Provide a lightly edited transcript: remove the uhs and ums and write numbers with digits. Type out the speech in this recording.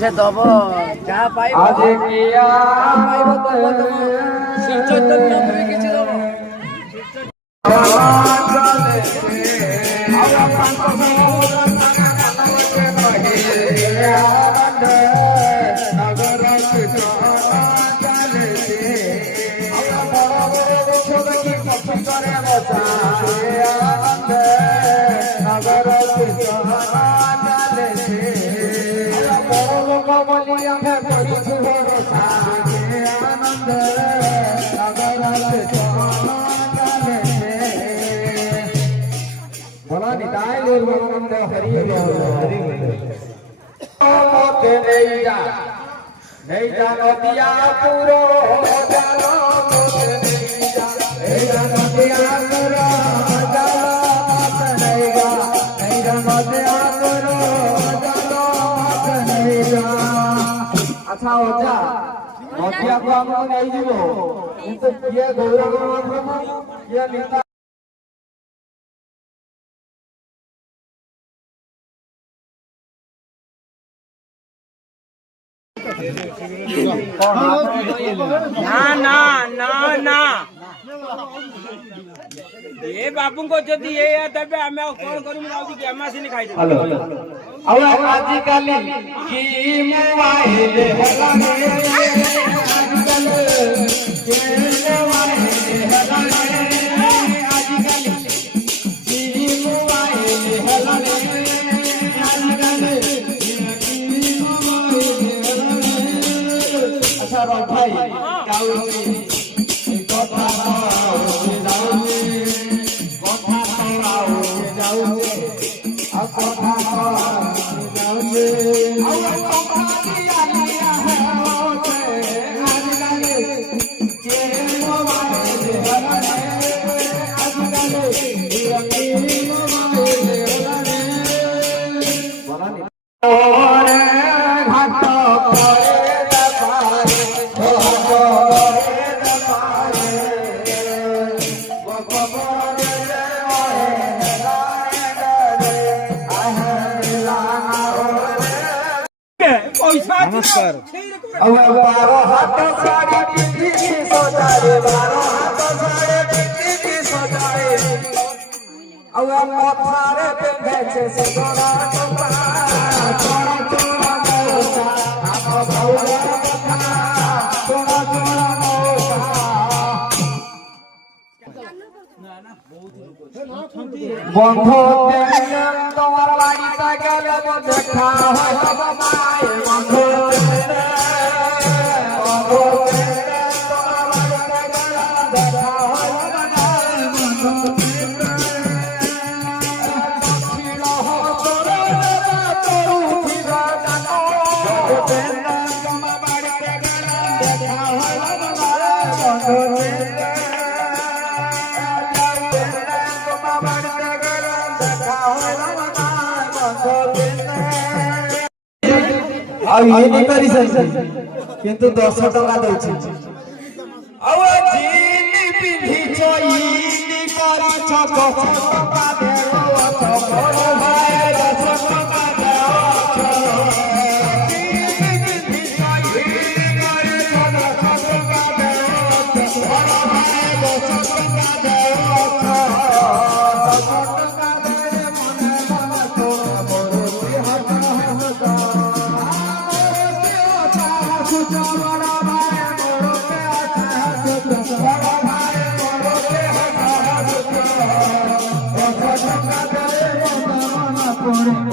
છે તો ચા પાઈ આજે કિયા સિંચન તો નોકરી કે છે नहीं जानो दिया पूरो जानो नहीं जानो दिया पूरो जानो नहीं जानो दिया पूरो जानो नहीं जा अच्छा हो जा नोटिया को हमको नहीं जीवो इनसे ये गौरव ये नेता ना ना ना ना ये बापू को जदी ये तबे आमे कोन करू मु आउदी गेम आसीनी खाइ दे हेलो अब आजकल की मोबाइल हला रे आजकल के मोबाइल हला रे आजकल की मोबाइल हला रे आजकल की मोबाइल हला रे अच्छा रो भाई गाउनी কথা नमस्कार अब 12 हाथ साड़ी पिठी की सजाए 12 हाथ साड़ी पिठी की सजाए अब मथारे पे बैठे से दोरा टोपा छोड़ा छोड़ा मोसा आप भौरा कथा छोड़ा छोड़ा मोसा বন্ধু তোমার বাড়িতে গেলে দেখা হয় বাবা মায়ের বন্ধু ଆଉ ଇଏ ନି କରି ସାରିଛି କିନ୍ତୁ 10 ଟଙ୍କା ଦଉଛି ଆଉ ଜିନି ପିନ୍ଧି ଚଇନି କରିଛ 10 ଟଙ୍କା ଦେଅ ବଡ଼ ଭାଇ 10 ଟଙ୍କା ଦେଅ ଜିନି ପିନ୍ଧି ଚଇନି କରିଛ 10 ଟଙ୍କା ଦେଅ ବଡ଼ ଭାଇ 10 ଟଙ୍କା ଦେଅ 10 ଟଙ୍କା ଦେଲେ ମନେ ମନ ତୋର ମୋରଟି ହଟ ହଟ Por